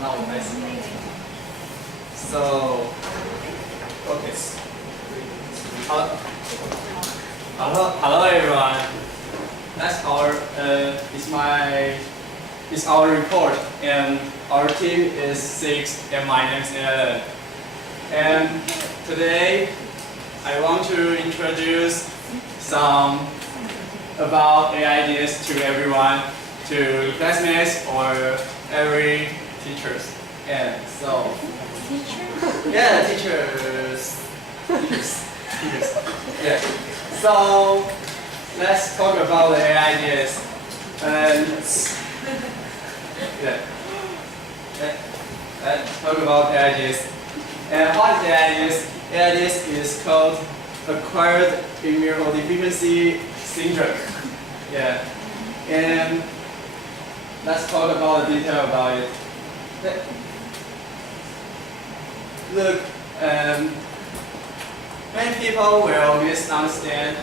那我开始。So, focus. Hello everyone. That's it's our report, and our team is 6, and my name is Alan. And today, I want to introduce some about AI ideas to everyone, to classmates or every teachers. And so, yeah, teachers. Yeah. So let's talk about the AI ideas. Let's talk about AI ideas. And what is AI ideas? AI ideas is called acquired immunodeficiency syndrome. Yeah. And let's talk about the detail about it. Look, many people will misunderstand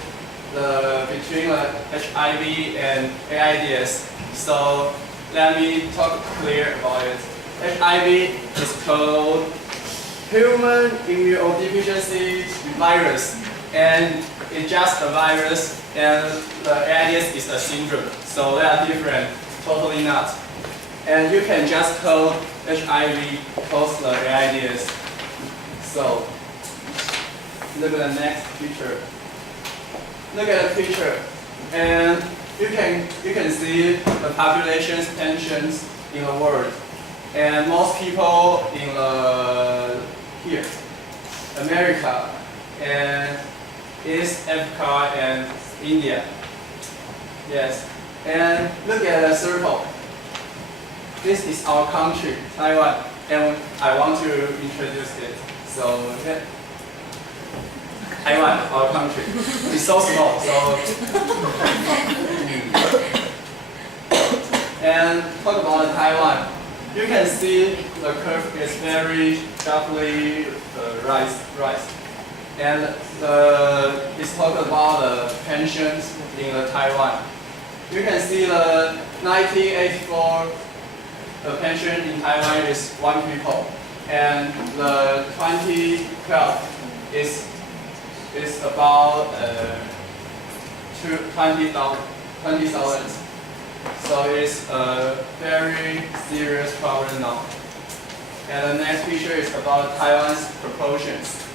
between HIV and AIDS. So let me talk clear about it. HIV is called human immunodeficiency virus, and it's just a virus, and the AIDS is a syndrome. So they are different, totally not. And you can just call HIV cause the AIDS. So look at the next picture. Look at the picture, and you can see the population's tensions in the world, and most people in here, America, and East Africa and India. Yes, and look at the circle. This is our country, Taiwan, and I want to introduce it. So. Taiwan, our country, is so small. So, and talk about Taiwan. You can see the curve is very sharply rise, and it's talk about the pensions in Taiwan. You can see the 1984 the pension in Taiwan is 1 people, and the 2012 is about 20,000. So it's a very serious problem now. And the next picture is about Taiwan's proportions.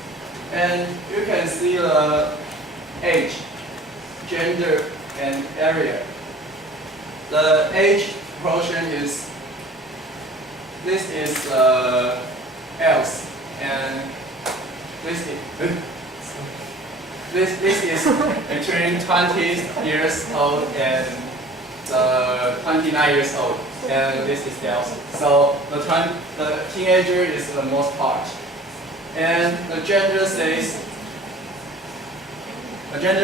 And you can see the age, gender, and area. The age proportion is, this is else, and this is between 20 years old and 29 years old, and this is else. So the teenager is the most part, and the gender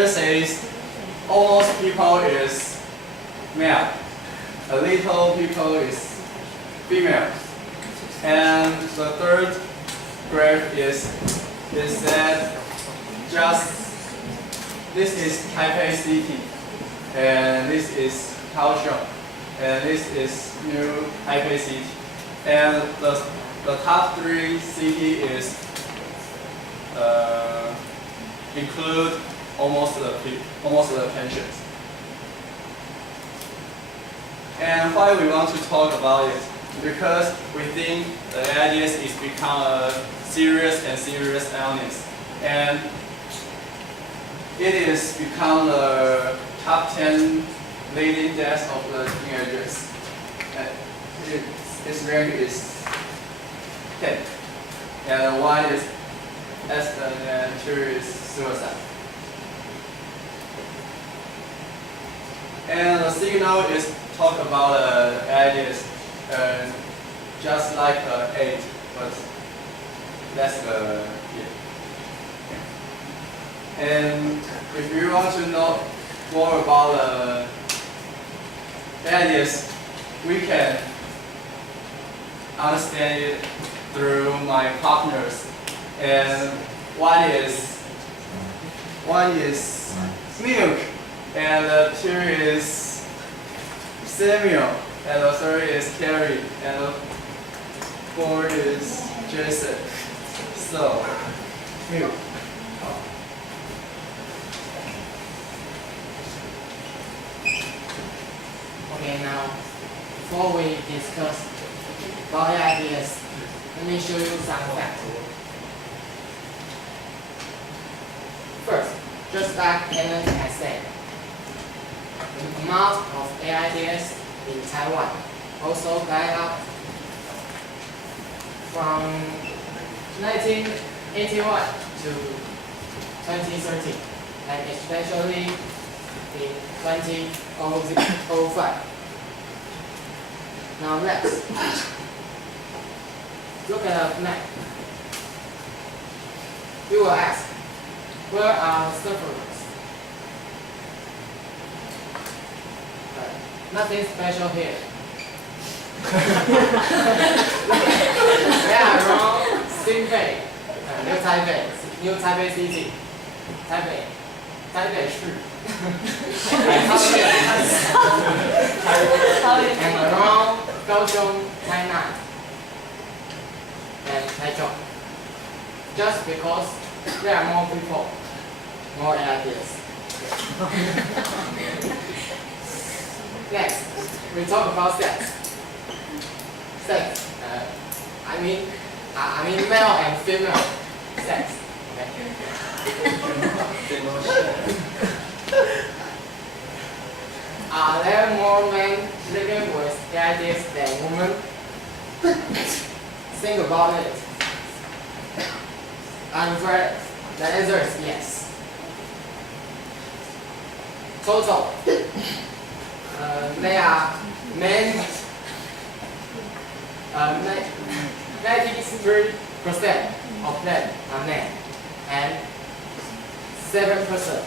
says almost people is male, a little people is female, and the third graph is that just this is Taipei City, and this is Kaohsiung, and this is New Taipei City, and the top 3 city is include almost the pensions. And why we want to talk about it? Because we think the AIDS is become a serious illness, and it is become the top 10 leading deaths of the teenagers. Its rank is 10. And 1 is accident and 2 is suicide. And the signal is talk about AIDS, just like AIDS, but that's the yeah. And if you want to know more about AIDS, we can understand it through my partners. And one is milk, and 2 is Samuel, and the 3rd is Carrie, and 4 is Jason. So, you. Okay, now, before we discuss about ideas, let me show you some facts. First, just like Alan has said, the amount of AIDs in Taiwan also died up from 1981 to 2013, and especially in 2005. Now next, look at the map. You will ask, where are the sufferers? Nothing special here. They are around Xinbei, New Taipei City, Taipei Street, and around Kaohsiung, Tainan, and Taichung. Just because there are more people, more ideas. Next, we talk about sex. Sex. I mean male and female sex. Are there more men living with AIDS than women? Think about it. The answer is yes. Total. There are men. 93% of them are men, and 7%,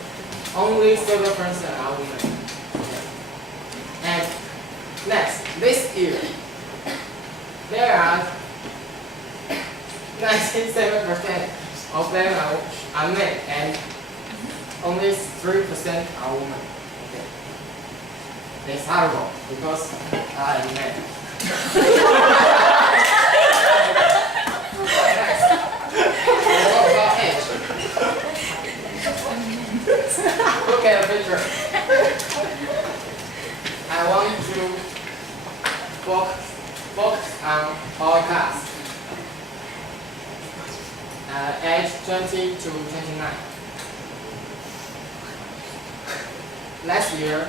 only 7% are women. And next, this year, there are 97% of them are men, and only 3% are women. Okay. It's horrible because I am men. What about age? Look at the picture. I want to focus on our class. Age 20 to 29. Last year,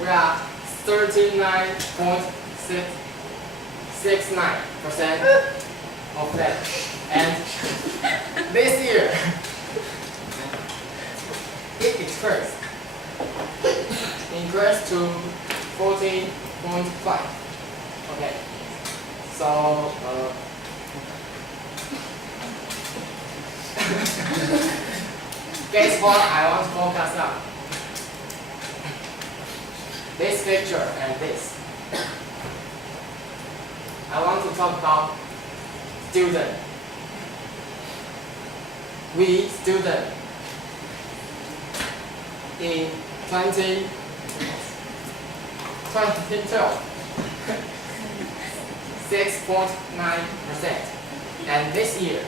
we are 39.69% of them, and this year it increased to 14.5. Okay, so guess what I want to focus on? This picture and this. I want to talk about student. We student in 2012, – 6.9%, and this year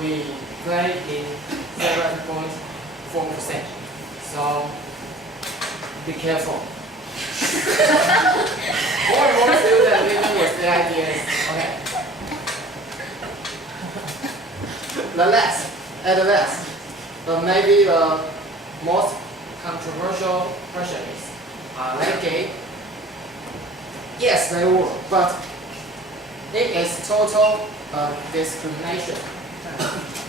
we play in 7.4%. So be careful. More and more students living with the ideas. Okay. At the last, but maybe the most controversial question is, are they gay? Yes, they were, but it is total discrimination.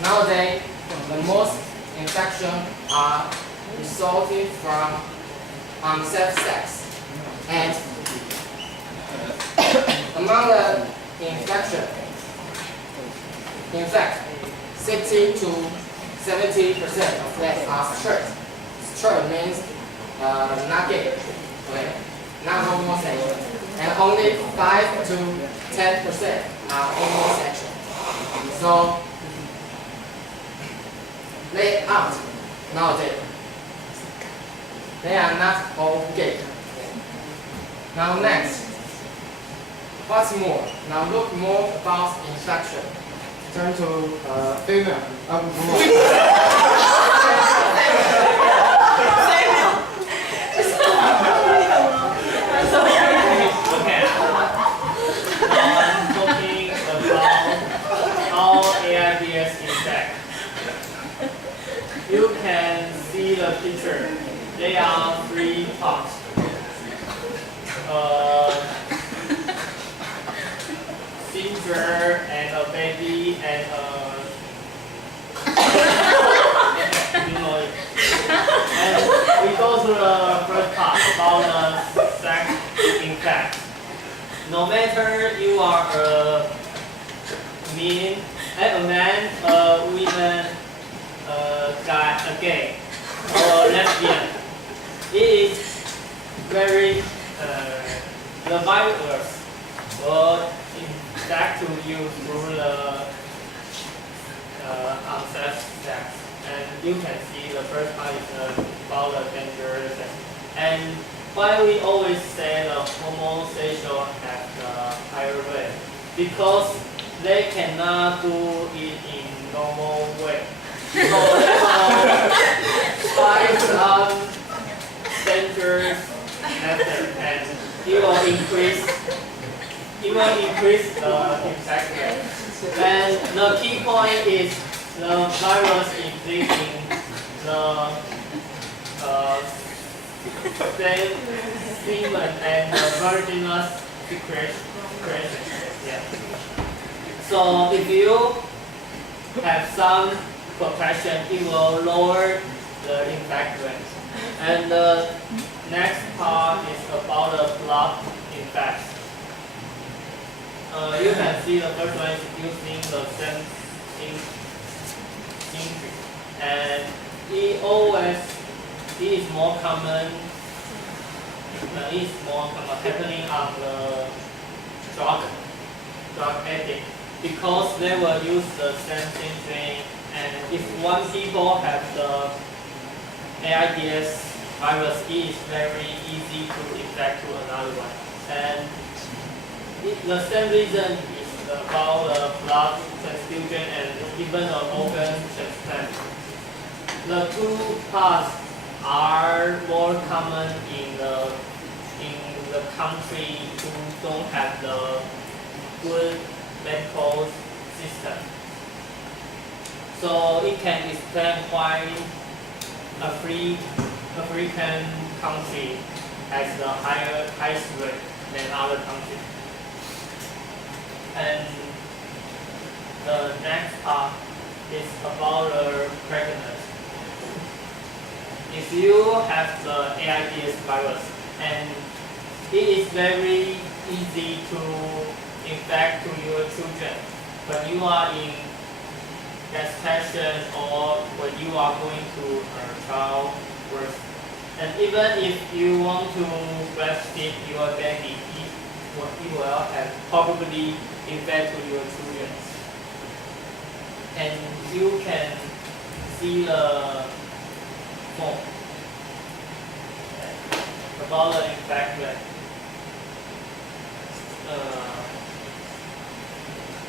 Nowadays, the most infections are resulting from unsafe sex, and among the infection, in fact, 60 to 70% of them are straight. Straight means not gay, okay, not homosexual, and only 5 to 10% are homosexual. So they aren't nowadays. They are not all gay. Now next, what's more? Now look more about instruction. Turn to female. Okay. Now I'm talking about how AIDS infect. You can see the picture. There are three parts. Ginger and a baby and you know it. And we go to the first part about the sex infect. No matter you are a man, a woman, a gay, or lesbian, it is very the virus will infect to you through the unsafe sex. And you can see the first part is about the dangerous sex. And why we always say the homosexual have the higher rate? Because they cannot do it in normal way. So find some dangerous method, and it will increase the infection. And the key point is the virus inflicting the semen and the virginal secretion. Yeah. So if you have some protection, it will lower the infection rate. And the next part is about the blood infection. You can see the first one is using the same injury, and it is more common. Happening on the drug addict, because they will use the same injury. And if one people have the AIDS virus, it is very easy to infect to another one. And the same reason is about the blood transfusion and even the organ transplant. The two parts are more common in the country who don't have the good medical system. So it can explain why African country has the highest rate than other countries. And the next part is about the pregnancy. If you have the AIDS virus, and it is very easy to infect to your children when you are in gestation or when you are going to childbirth. And even if you want to breastfeed your baby, it will have probably infect to your children. And you can see the form about the infection.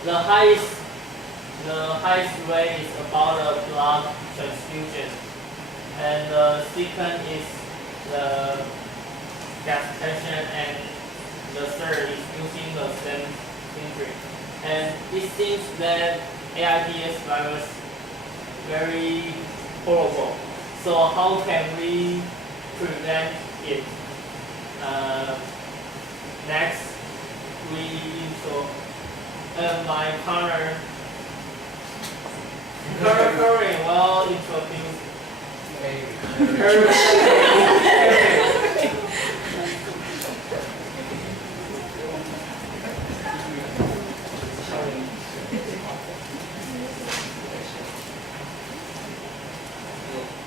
The highest rate is about the blood transfusion, and the second is the gestation, and the third is using the same injury. And it seems that AIDS virus very horrible. So how can we prevent it? Next, my partner Curry will introduce her.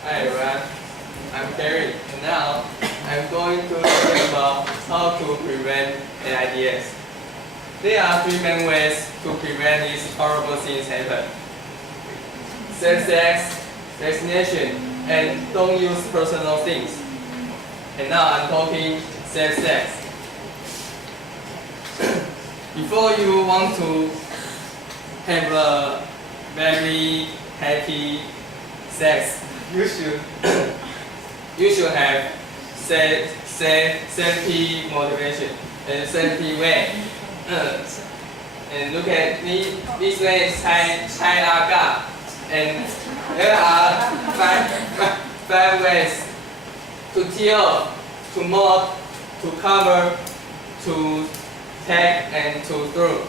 Hi everyone, I'm Gary, and now I'm going to talk about how to prevent AIDS. There are three main ways to prevent these horrible things happen: safe sex, vaccination, and don't use personal things. And now I'm talking safe sex. before you want to have a very happy sex, you should have safety motivation and safety way. And look at this way is China God, and there are five ways: to till, to mold, to cover, to take, and to throw.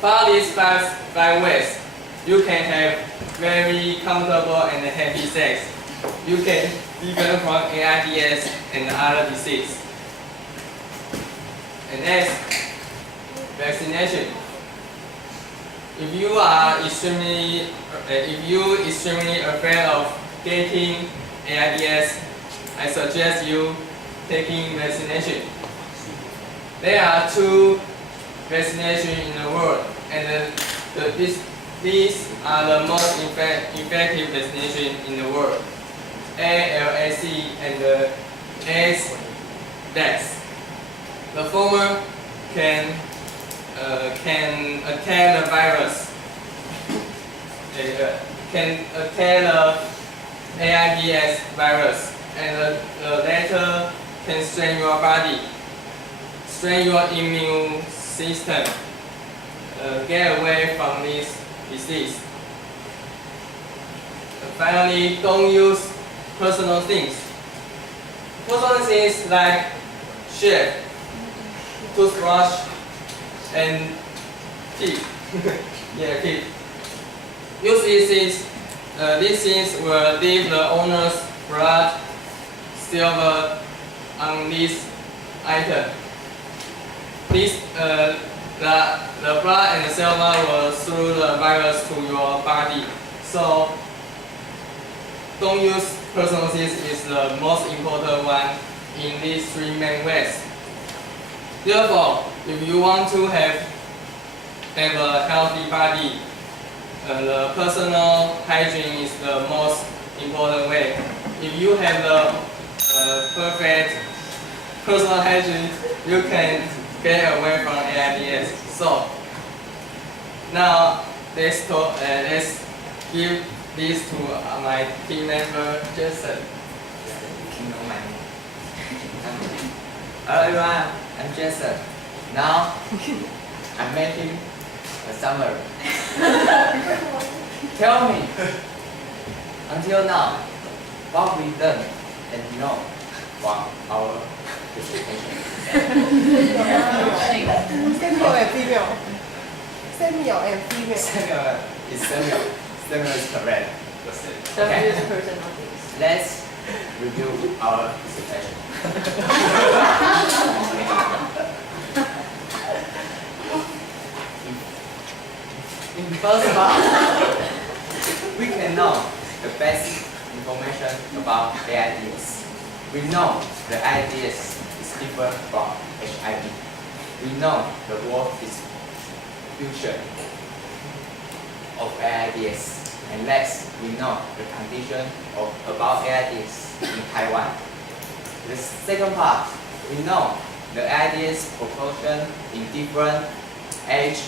Follow these five ways, you can have very comfortable and happy sex. You can develop from AIDS and other disease. And next, vaccination. If you are extremely afraid of getting AIDS, I suggest you taking vaccination. There are 2 vaccinations in the world, and these are the most effective vaccination in the world: ALAC and the ACE. The former can attack the virus, can attack the AIDS virus, and the latter can strain your body, strain your immune system, get away from this disease. Finally, don't use personal things. Personal things like shit, toothbrush, and teeth. Yeah, teeth. Use these things. These things will leave the owner's blood silver on this item. The blood and the silver will through the virus to your body. So don't use personal things is the most important one in these 3 main ways. Therefore, if you want to have a healthy body, the personal hygiene is the most important way. If you have the perfect personal hygiene, you can get away from AIDS. So now let's give this to my team member Jason. Hello everyone, I'm Jason. Now I'm making a summary. Tell me, until now, what we done and know from our presentation. Samuel and female. Samuel and female. Samuel is correct. Samuel Okay. is personalities. Let's review our presentation. In first part, we can know the basic information about AIDS. We know the AIDS is different from HIV. We know the world distribution of AIDS, and next we know the condition about AIDS in Taiwan. The second part, we know the AIDS proportion in different age,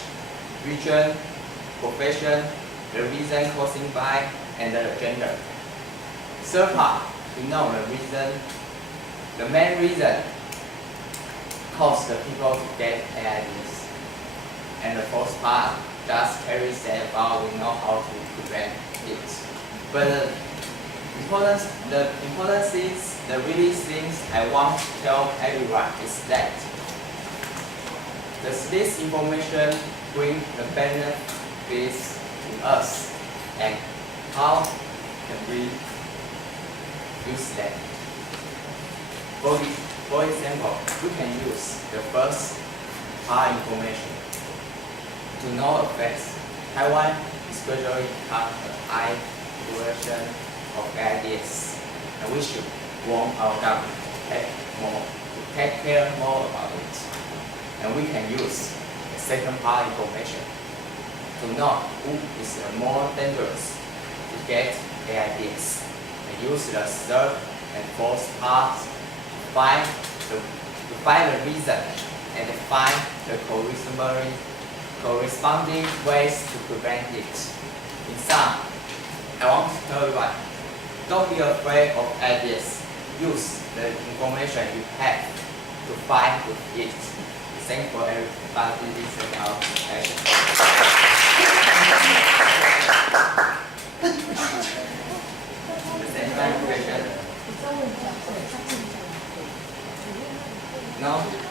region, profession, the reason causing by, and the gender. Third part, we know the main reason cause the people to get AIDS. And the fourth part, just Terry said about we know how to prevent it. But the important things, the really things I want to tell everyone is that this information bring the benefits to us, and how can we use that? For example, we can use the first part information to know effects. Taiwan especially have a high population of AIDS, and we should warn our government to take care more about it. And we can use the second part information to know who is more dangerous to get AIDS, and use the third and fourth part to find the reason and find the corresponding ways to prevent it. In sum, I want to tell you what, don't be afraid of ideas. Use the information you have to fight with it. Thanks for everybody listening our session. Does anyone have a question? No?